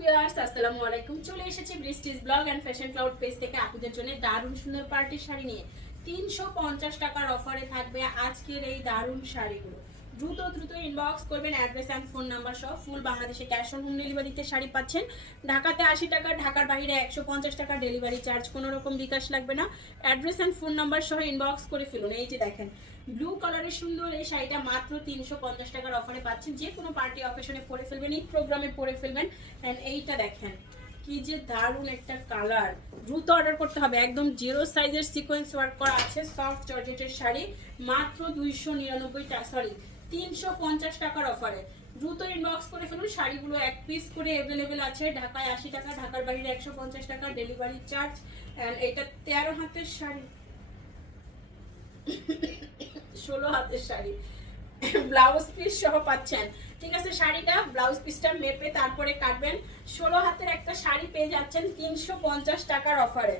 Viewers আসসালামু আলাইকুম। চলে এসেছি বৃষ্টিস blog and fashion cloud page থেকে আপুদের জন্য দারুণ সুন্দর পার্টির শাড়ি নিয়ে 350 টাকার অফারে থাকবে আজকের এই দারুণ শাড়িগুলো। দ্রুত দ্রুত ইনবক্স করবেন, অ্যাড্রেস অ্যান্ড ফোন নাম্বার সহ। ফুল বাংলাদেশে ক্যাশ অন হোম ডেলিভারিতে শাড়ি পাচ্ছেন। ঢাকাতে 80 টাকা, ঢাকার বাইরে 150 টাকা ডেলিভারি চার্জ, কোনো রকম বিকাশ লাগবে না। অ্যাড্রেস অ্যান্ড ফোন নাম্বার সহ ইনবক্স করে ফেলুন। এই যে দেখেন ব্লু কালারের সুন্দর এই শাড়িটা মাত্র 350 টাকার অফারে পাচ্ছেন। যে কোনো পার্টি অকেশনে পরে ফেলবেন, এই প্রোগ্রামে পরে ফেলবেন। এন্ড এইটা দেখেন কি যে দারুণ একটা কালার, দ্রুত অর্ডার করতে হবে। একদম জিরো সাইজের সিকোয়েন্স ওয়ার্ক করা আছে, সফট জর্জেটের শাড়ি মাত্র 299 টাকা, সরি 350 টাকার অফারে। দ্রুত ইনবক্স করে ফেলুন। শাড়িগুলো এক পিস করে অ্যাভেলেবেল আছে। ঢাকায় 80 টাকা, ঢাকার বাইরে 150 টাকা ডেলিভারি চার্জ। এন্ড এটা 13 হাতের শাড়ি, 16 হাতের শাড়ি, ব্লাউজ পিস সহ পাচ্ছেন। ঠিক আছে, শাড়িটা ব্লাউজ পিসটা মেপে তারপরে কাটবেন। 16 হাতের একটা শাড়ি পেয়ে যাচ্ছেন 350 টাকার অফারে।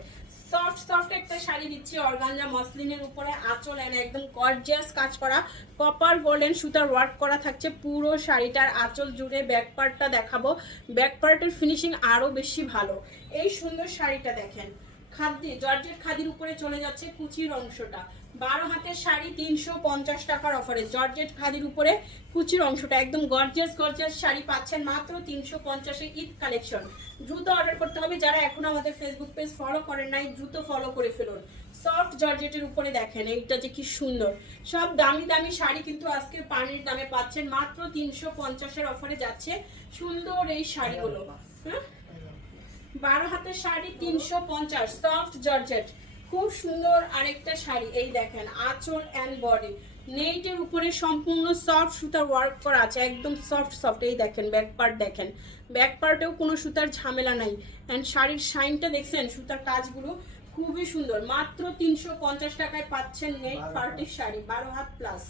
সফট সফট একটা শাড়ি দিচ্ছি অর্গানজা মসলিনের উপরে, আঁচল এন্ড একদম গর্জিয়াস কাজ করা কপার গোল্ডেন সুতার ওয়ার্ক করা থাকছে পুরো শাড়িটার আঁচল জুড়ে। ব্যাক পার্টটা দেখাবো, ব্যাক পার্টের ফিনিশিং আরো বেশি ভালো। এই সুন্দর শাড়িটা দেখেন, খাদি জর্জেট খাদির উপরে চলে যাচ্ছে কুচির অংশটা। 12 হাতের শাড়ি 350 টাকার অফারে, জর্জেট খাদির উপরে কুচির অংশটা একদম গর্জিয়াস গর্জিয়াস শাড়ি পাচ্ছেন মাত্র 350-এ। ঈদ কালেকশন, দ্রুত অর্ডার করতে হবে। যারা এখনো আমাদের ফেসবুক পেজ ফলো করেন নাই দ্রুত ফলো করে ফেলুন। সফট জর্জেটের উপরে দেখেন এইটা যে কি সুন্দর। সব দামি দামি শাড়ি কিন্তু আজকে পানির দামে পাচ্ছেন মাত্র 350-এর অফারে যাচ্ছে সুন্দর এই শাড়িগুলো। হ্যাঁ, 12 হাতের শাড়ি 350, সফট জর্জেট, খুব সুন্দর আরেকটা শাড়ি। এই দেখেন আঁচল এন্ড বডি নেটের উপরে সম্পূর্ণ সফট সুতার ওয়ার্ক করা আছে, একদম সফট সফট। এই দেখেন ব্যাক পার্ট, দেখেন ব্যাক পার্টেও কোনো সুতার ঝামেলা নাই। এন্ড শাড়ির শাইনটা দেখছেন, সুতার কাজগুলো খুবই সুন্দর। মাত্র 350 টাকায় পাচ্ছেন নেট পার্টির শাড়ি 12 হাত প্লাস।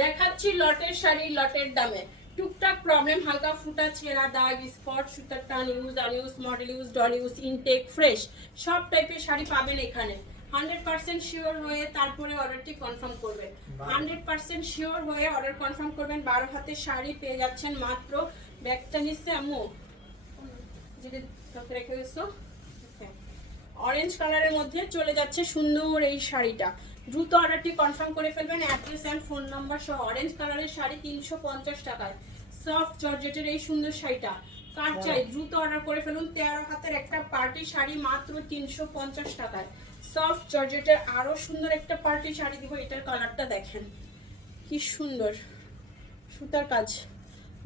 দেখাচ্ছি লটের শাড়ি, লটের দামে। টুকটাক প্রবলেম, হালকা ফুটা, ছেঁড়া, দাগ, স্পট, সুতার টান, use unused, model use, doll use, intact, fresh সব টাইপের শাড়ি পাবেন এখানে। 100% শিওর হয়ে তারপরে অর্ডারটি কনফার্ম করবেন। 100% শিওর হয়ে অর্ডার কনফার্ম করবেন। 12 হাতের শাড়ি পেয়ে যাচ্ছেন মাত্র। ব্যাগটা নিচ্ছে আম্মু, যেটা রেখে গেছো, অরেঞ্জ কালারের মধ্যে চলে যাচ্ছে সুন্দর এই শাড়িটা। দ্রুত অর্ডারটি কনফার্ম করে ফেলবেন, অ্যাড্রেস এন্ড ফোন নাম্বার সহ। অরেঞ্জ কালারের শাড়ি 350 টাকায়, সফট জর্জেটের এই সুন্দর শাড়িটা কার চাই দ্রুত অর্ডার করে ফেলুন। 13 হাতের একটা পার্টি শাড়ি মাত্র 350 টাকায়, সফট জর্জেটের আরো সুন্দর একটা পার্টি শাড়ি দিব। এটার কালারটা দেখেন কি সুন্দর, সুতার কাজ,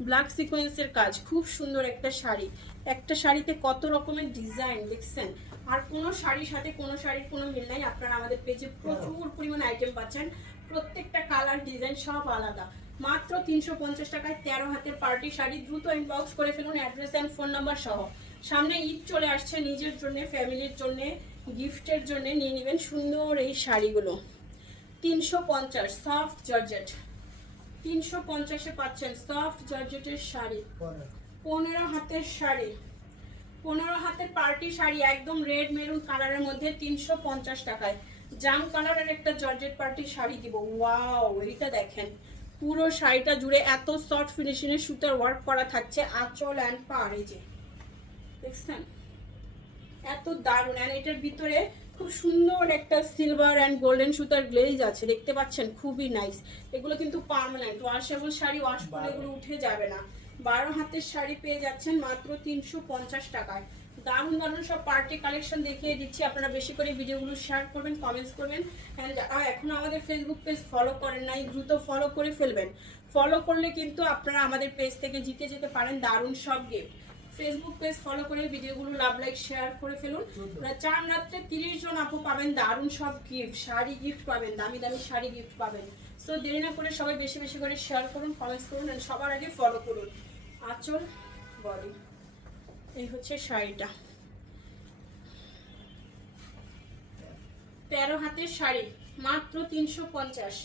ব্ল্যাক সিকোয়েন্সের কাজ, খুব সুন্দর একটা শাড়ি। একটা শাড়িতে কত রকমের ডিজাইন দেখছেন। আর কোনো শাড়ির সাথে কোনো শাড়ির কোনো মিল নাই। আপনারা আমাদের পেজে প্রচুর পরিমাণ আইটেম পাচ্ছেন, প্রত্যেকটা কালার ডিজাইন সব আলাদা। মাত্র 350 টাকায় 13 হাতের পার্টি শাড়ি। দ্রুত ইনবক্স করে ফেলুন, অ্যাড্রেস অ্যান্ড ফোন নাম্বার সহ। সামনে ঈদ চলে আসছে, নিজের জন্য, ফ্যামিলির জন্য, গিফটের জন্য নিয়ে নেবেন সুন্দর এই শাড়িগুলো। 350, সফট জর্জেট 350-এ পাচ্ছেন সফট জর্জেটের শাড়ি। 15 হাতের শাড়ি, 15 হাতের পার্টি শাড়ি একদম রেড মেরুন কালারের মধ্যে 350 টাকায়। জাম কালারের একটা জর্জেট পার্টি শাড়ি দিব। ওয়াও, এইটা দেখেন পুরো শাড়িটা জুড়ে এত সফট ফিনিশিংয়ের সুতার ওয়ার্ক করা থাকছে আঁচল অ্যান্ড পাড়। এই যে দেখছেন এত দারুণ। অ্যান্ড এটার ভিতরে খুব সুন্দর একটা সিলভার অ্যান্ড গোল্ডেন সুতার গ্লেজ আছে, দেখতে পাচ্ছেন খুবই নাইস। এগুলো কিন্তু পার্মানেন্ট ওয়াশেবল শাড়ি, ওয়াশ করলে এগুলো উঠে যাবে না। 12 হাতের শাড়ি পেয়ে যাচ্ছেন মাত্র 350 টাকায়। দারুণ দারুণ সব পার্টি কালেকশন দেখিয়ে দিচ্ছি। আপনারা বেশি করে ভিডিওগুলো শেয়ার করবেন, কমেন্টস করবেন। অ্যান্ড যারা এখনো আমাদের ফেসবুক পেজ ফলো করেন নাই দ্রুত ফলো করে ফেলবেন। ফলো করলে কিন্তু আপনারা আমাদের পেজ থেকে জিতে যেতে পারেন দারুণ সব গিফট। ফেসবুক পেজ ফলো করে ভিডিওগুলো লাভ লাইক শেয়ার করে ফেলুন। 4 রাত্রে 30 জন আপু পাবেন দারুণ সব গিফট, শাড়ি গিফট পাবেন, দামি দামি শাড়ি গিফট পাবেন। সো দেরি না করে সবাই বেশি বেশি করে শেয়ার করুন, কমেন্টস করুন, এন্ড সবার আগে ফলো করুন। আঁচল বডি, এই হচ্ছে শাড়িটা। 13 হাতের শাড়ি মাত্র 350,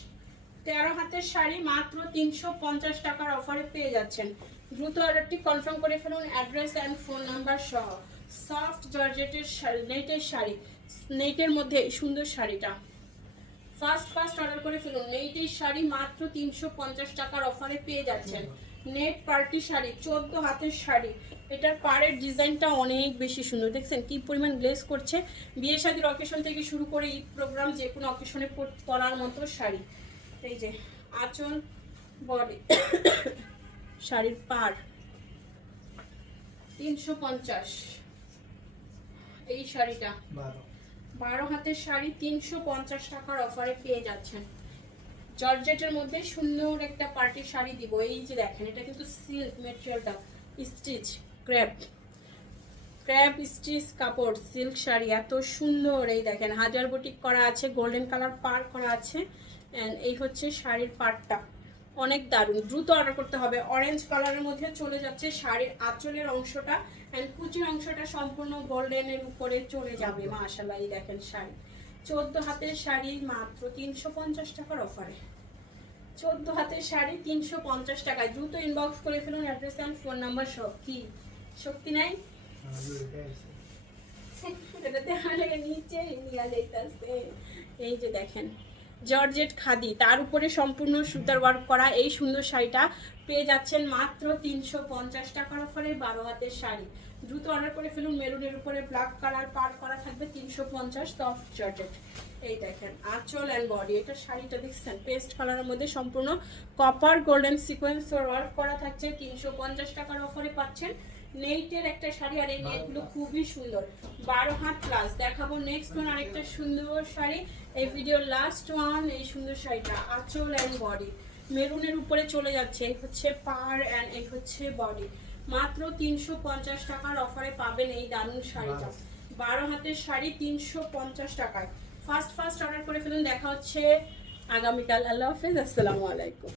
13 হাতের শাড়ি মাত্র 350 টাকার অফারে পেয়ে যাচ্ছেন। দ্রুত অর্ডারটি কনফার্ম করে ফেলুন, অ্যাড্রেস অ্যান্ড ফোন নাম্বার সহ। সফট জর্জেটের শাড়ি, নেটের শাড়ি, নেটের মধ্যে এই সুন্দর শাড়িটা ফার্স্ট অর্ডার করে ফেলুন। নেটের শাড়ি মাত্র 350 টাকার অফারে পেয়ে যাচ্ছেন। নেট পার্টি শাড়ি, 14 হাতের শাড়ি। এটার পাড়ের ডিজাইনটা অনেক বেশি সুন্দর, দেখছেন কি পরিমাণ গ্লেজ করছে। বিয়ে শাদীর অকেশন থেকে শুরু করে ঈদ প্রোগ্রাম যে কোনো অকেশনে পরার মতো শাড়ি। এই যে আঁচল, বডি, শাড়ির পাড় 350। এই শাড়িটা 12 হাতের শাড়ি 350 টাকার অফারে পেয়ে যাচ্ছেন। জর্জেটের মধ্যে সুন্দর একটা পার্টি শাড়ি দিব। এই যে দেখেন, এটা কিন্তু সিল্ক ম্যাটেরিয়ালটা, স্টিচ ক্র্যাপ স্টিচ কাপড়, সিল্ক শাড়ি এত সুন্দর। এই দেখেন হাজার বুটিক করা আছে, গোল্ডেন কালার পার করা আছে। অ্যান্ড এই হচ্ছে শাড়ির পাড়টা, অনেক দারুণ। দ্রুত অর্ডার করতে হবে। অরেঞ্জ কালারের মধ্যে চলে যাচ্ছে শাড়ির আঁচলের অংশটা, অ্যান্ড কুচির অংশটা সম্পূর্ণ গোল্ডেনের উপরে চলে যাবে। মাশাআল্লাহ, এই দেখেন শাড়ি 14 হাতের শাড়ি মাত্র 350 টাকার অফারে। 14 হাতের শাড়ি 350 টাকায়। দ্রুত ইনবক্স করে ফেলুন, অ্যাড্রেস অ্যান্ড ফোন নাম্বার সহ। কি শক্তি নাই এটাতে আমাকে নিচে নিয়ে যাইতেছে। এই যে দেখেন জর্জেট খাদি, তার উপরে সম্পূর্ণ সুতার ওয়ার্ক করা এই সুন্দর শাড়িটা পেয়ে যাচ্ছেন মাত্র 350 টাকার অফারে। 12 হাতের শাড়ি, দ্রুত অর্ডার করে ফেলুন। মেরুনের উপরে ব্ল্যাক কালার পার করা থাকবে 350, সফট জর্জেট। এই দেখেন আঁচল অ্যান্ড বডি। এটা শাড়িটা দেখছেন পেস্ট কালারের মধ্যে সম্পূর্ণ কপার গোল্ডেন সিকোয়েন্স ওয়ার্ক করা থাকছে। 350 টাকার অফারে পাচ্ছেন। নেটের একটা শাড়ি, আর এই নেটগুলো খুবই সুন্দর। 12 হাত প্লাস। দেখাবো নেক্সট ওয়ান, আরেকটা সুন্দর শাড়ি, এই ভিডিওর লাস্ট ওয়ান। এই সুন্দর শাড়িটা আঁচল অ্যান্ড বডি মেরুনের উপরে চলে যাচ্ছে। এই হচ্ছে পার অ্যান্ড এই হচ্ছে বডি। মাত্র 350 টাকার অফারে পাবেন এই দারুণ শাড়িটা। 12 হাতের শাড়ি 350 টাকায়। ফার্স্ট অর্ডার করে ফেলুন। দেখা হচ্ছে আগামীকাল। আল্লাহ হাফেজ, আসসালামু আলাইকুম।